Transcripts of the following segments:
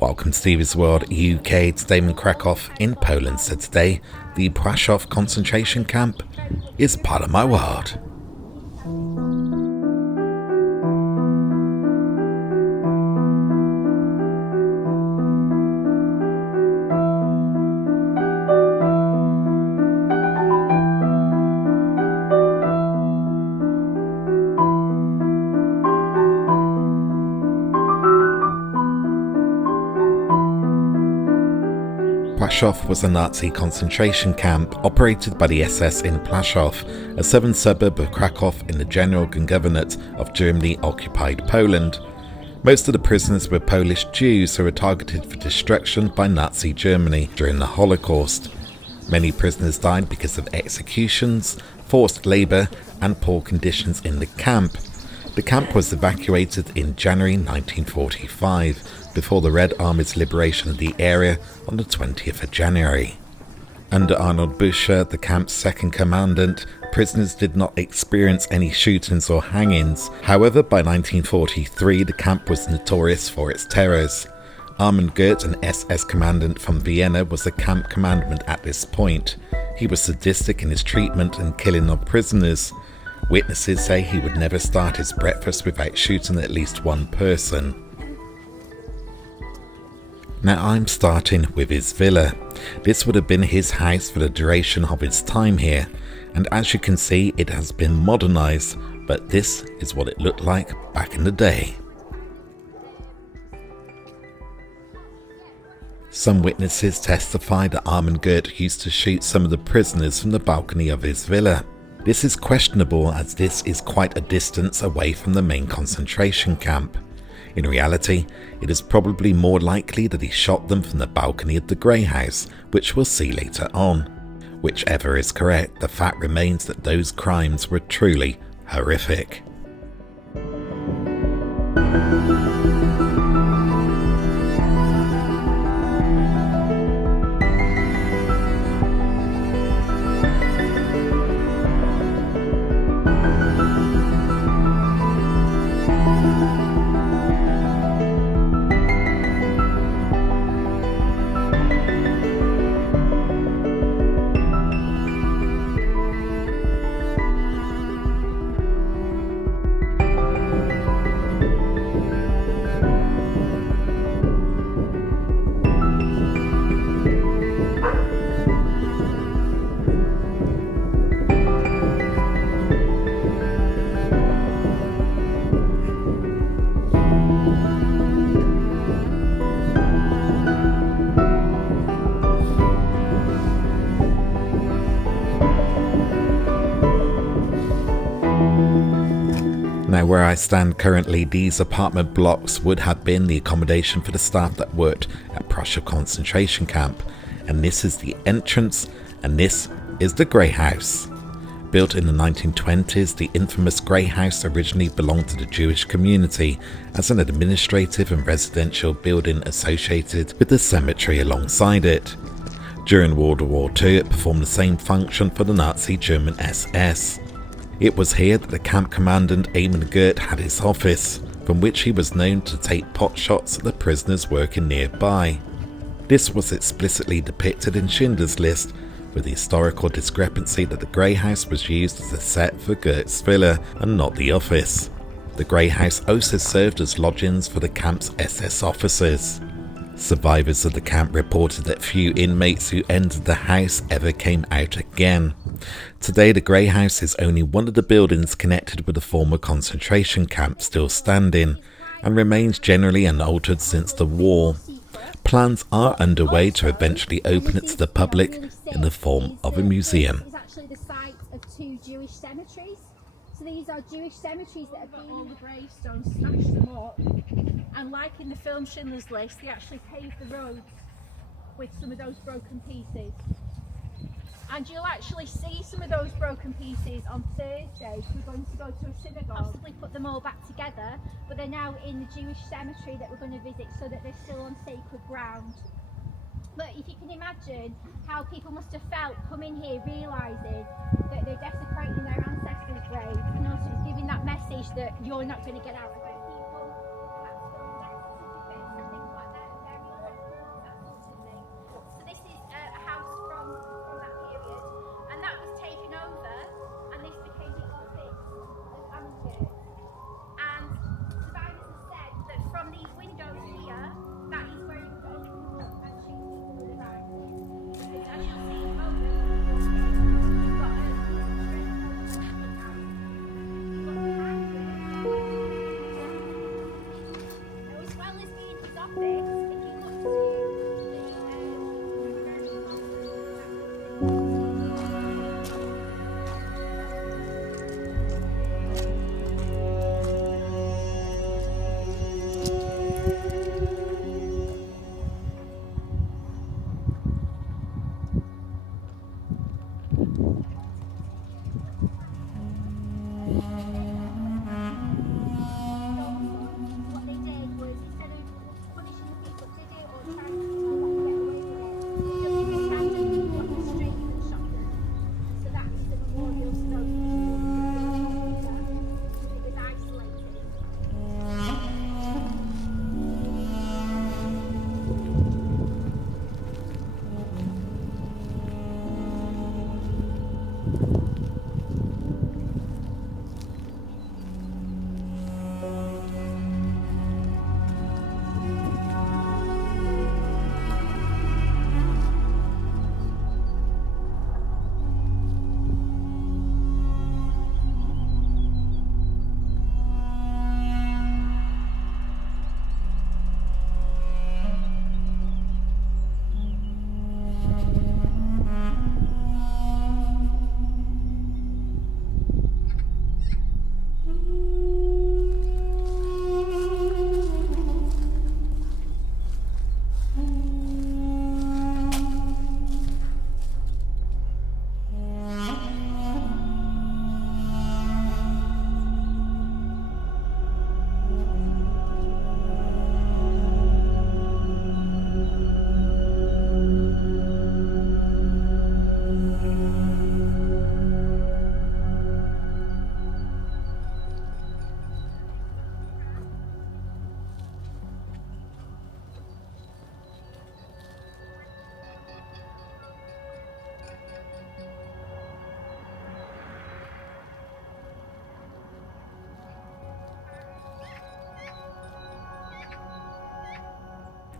Welcome to TV's World UK. Today in Krakow in Poland. So today, the Plaszow concentration camp is part of my world. Plaszow was a Nazi concentration camp operated by the SS in Plaszow, a southern suburb of Krakow in the general governorate of Germany-occupied Poland. Most of the prisoners were Polish Jews who were targeted for destruction by Nazi Germany during the Holocaust. Many prisoners died because of executions, forced labour and poor conditions in the camp. The camp was evacuated in January 1945, before the Red Army's liberation of the area on the 20th of January. Under Arnold Büscher, the camp's second commandant, prisoners did not experience any shootings or hangings. However, by 1943, the camp was notorious for its terrors. Armin Goeth, an SS commandant from Vienna, was the camp commandant at this point. He was sadistic in his treatment and killing of prisoners. Witnesses say he would never start his breakfast without shooting at least one person. Now I'm starting with his villa. This would have been his house for the duration of his time here, and as you can see it has been modernised, but this is what it looked like back in the day. Some witnesses testified that Armin Goeth used to shoot some of the prisoners from the balcony of his villa. This is questionable as this is quite a distance away from the main concentration camp. In reality, it is probably more likely that he shot them from the balcony of the Grey House, which we'll see later on. Whichever is correct, the fact remains that those crimes were truly horrific. Now where I stand currently, these apartment blocks would have been the accommodation for the staff that worked at Plaszow concentration camp, and this is the entrance and this is the Grey House. Built in the 1920s, the infamous Grey House originally belonged to the Jewish community as an administrative and residential building associated with the cemetery alongside it. During World War II, it performed the same function for the Nazi German SS. It was here that the camp commandant Armin Goeth had his office, from which he was known to take pot shots at the prisoners working nearby. This was explicitly depicted in Schindler's List, with the historical discrepancy that the Grey House was used as a set for Goeth's villa and not the office. The Grey House also served as lodgings for the camp's SS officers. Survivors of the camp reported that few inmates who entered the house ever came out again. Today the Grey House is only one of the buildings connected with the former concentration camp still standing, and remains generally unaltered since the war. Plans are underway to eventually open it to the public in the form of a museum. It's actually the site of two Jewish cemeteries. So these are Jewish cemeteries that have been all the gravestones, smashed them up, and like in the film Schindler's List, they actually paved the roads with some of those broken pieces. And you'll actually see some of those broken pieces on Thursday. We're going to go to a synagogue, possibly put them all back together, but they're now in the Jewish cemetery that we're going to visit so that they're still on sacred ground. But if you can imagine how people must have felt coming here realising that they're desecrating their ancestors' graves, and also it's giving that message that you're not going to get out of it. People have still left certificates and things like that, very got this. If you look to what they did was, instead of punishing the people that did it or trying to get away with it, just found them people on the street and shot them. So that's the memorial stone. It was isolated.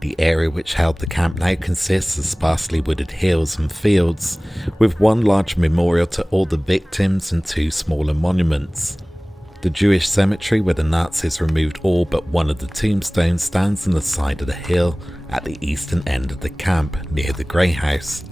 The area which held the camp now consists of sparsely wooded hills and fields, with one large memorial to all the victims and two smaller monuments. The Jewish cemetery where the Nazis removed all but one of the tombstones stands on the side of the hill at the eastern end of the camp, near the Grey House.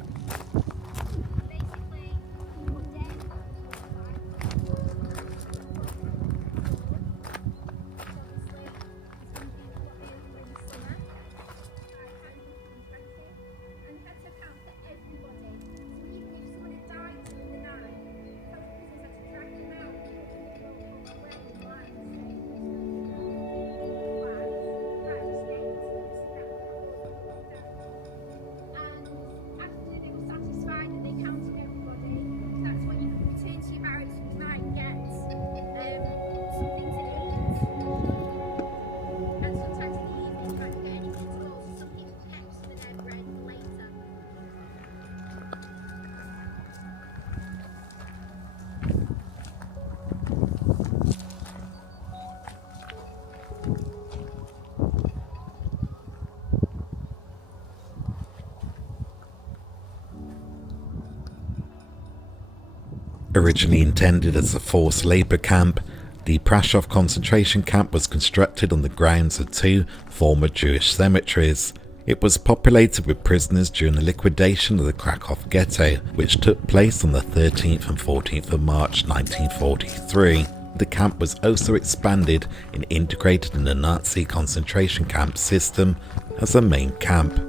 Originally intended as a forced labour camp, the Plaszow concentration camp was constructed on the grounds of two former Jewish cemeteries. It was populated with prisoners during the liquidation of the Krakow Ghetto, which took place on the 13th and 14th of March 1943. The camp was also expanded and integrated in the Nazi concentration camp system as a main camp.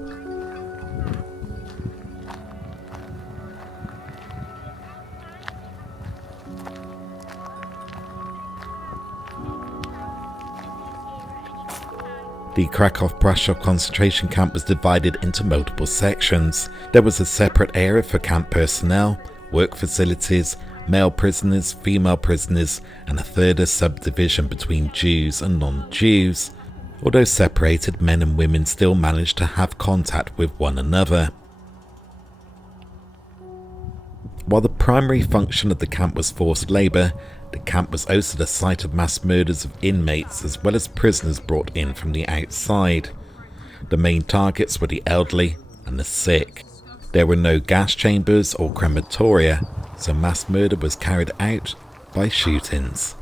The Krakow Plaszow concentration camp was divided into multiple sections. There was a separate area for camp personnel, work facilities, male prisoners, female prisoners, and a further subdivision between Jews and non-Jews. Although separated, men and women still managed to have contact with one another. While the primary function of the camp was forced labour, the camp was also the site of mass murders of inmates as well as prisoners brought in from the outside. The main targets were the elderly and the sick. There were no gas chambers or crematoria, so mass murder was carried out by shootings.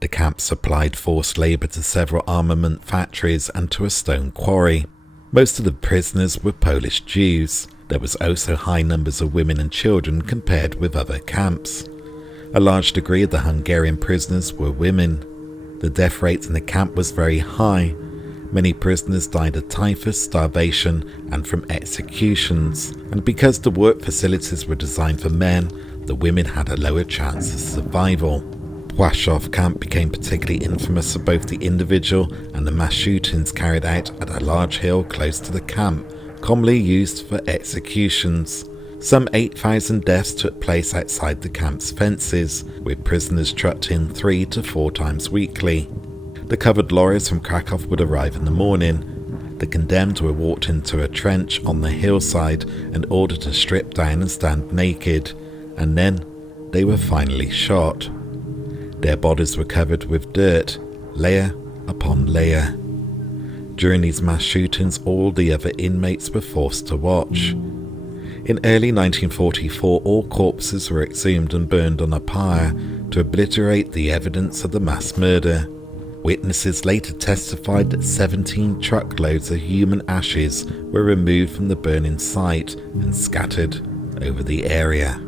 The camp supplied forced labour to several armament factories and to a stone quarry. Most of the prisoners were Polish Jews. There was also high numbers of women and children compared with other camps. A large degree of the Hungarian prisoners were women. The death rate in the camp was very high. Many prisoners died of typhus, starvation, and from executions. And because the work facilities were designed for men, the women had a lower chance of survival. Plaszow camp became particularly infamous for both the individual and the mass shootings carried out at a large hill close to the camp, commonly used for executions. Some 8,000 deaths took place outside the camp's fences, with prisoners trucked in 3 to 4 times weekly. The covered lorries from Krakow would arrive in the morning. The condemned were walked into a trench on the hillside and ordered to strip down and stand naked, and then they were finally shot. Their bodies were covered with dirt, layer upon layer. During these mass shootings, all the other inmates were forced to watch. In early 1944, all corpses were exhumed and burned on a pyre to obliterate the evidence of the mass murder. Witnesses later testified that 17 truckloads of human ashes were removed from the burning site and scattered over the area.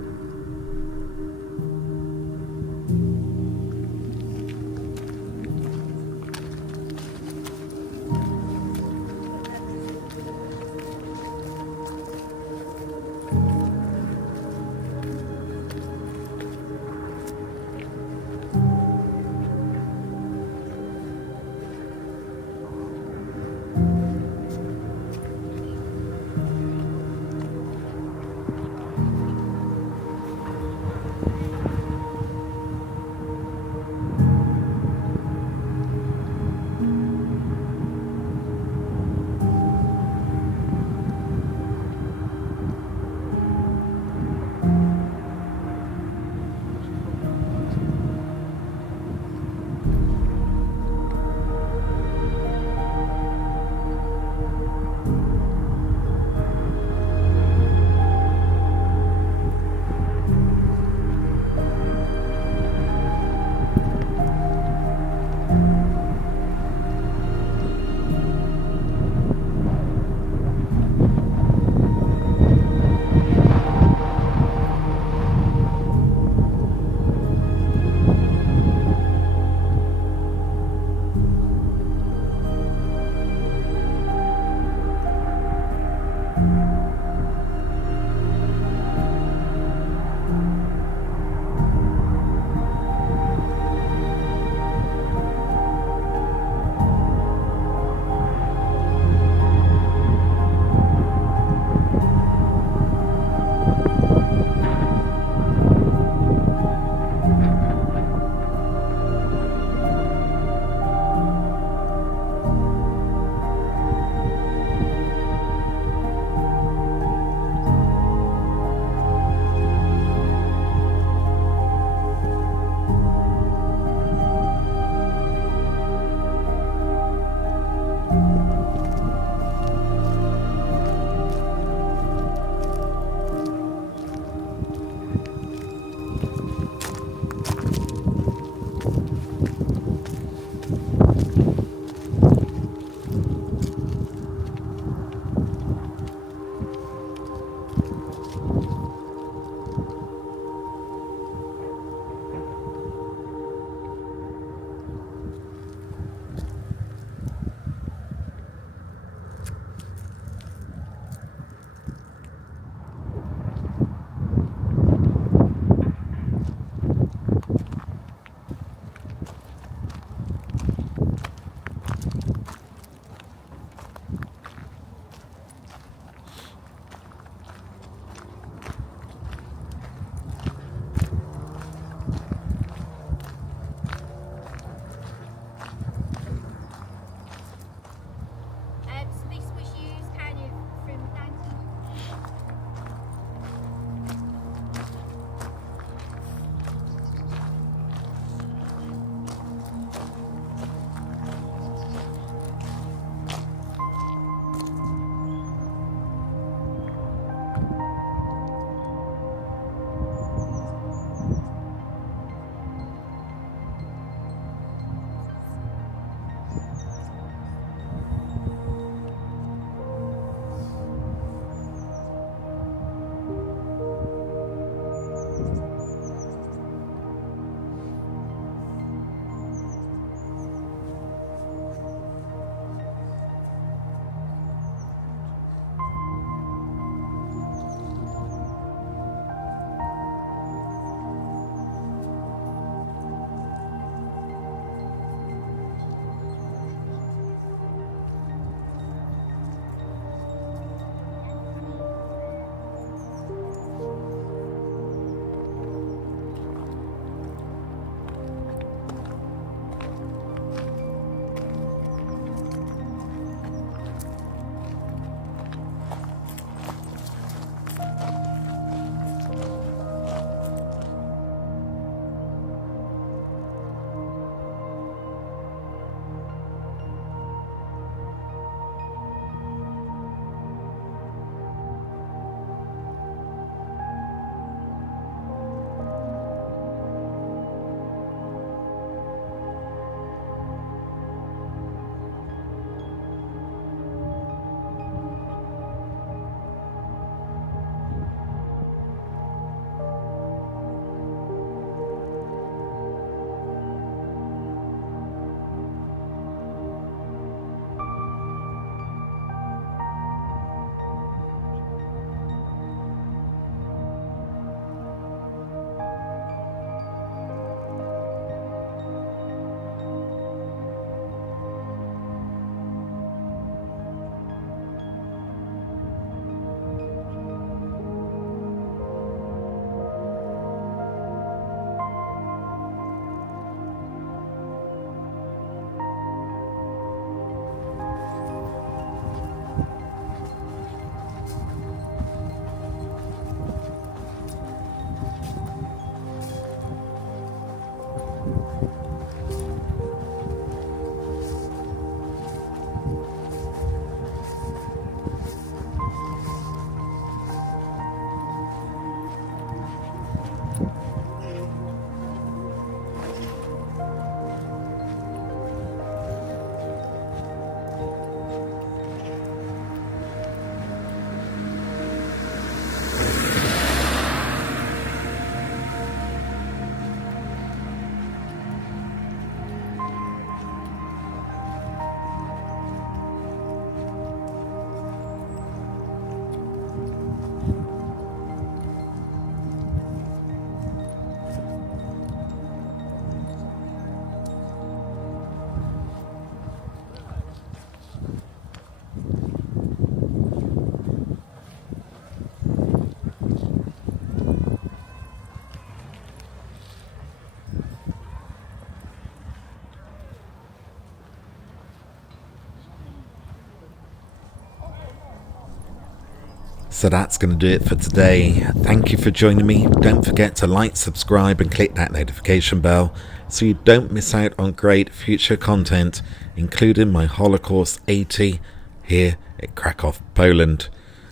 So that's going to do it for today. Thank you for joining me. Don't forget to like, subscribe and click that notification bell so you don't miss out on great future content, including my Holocaust 80 here at Krakow, Poland.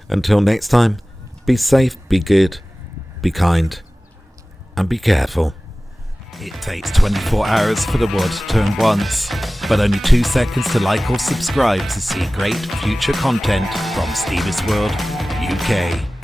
Until next time, be safe, be good, be kind and be careful. It takes 24 hours for the world to turn once, but only 2 seconds to like or subscribe to see great future content from Steve's World UK.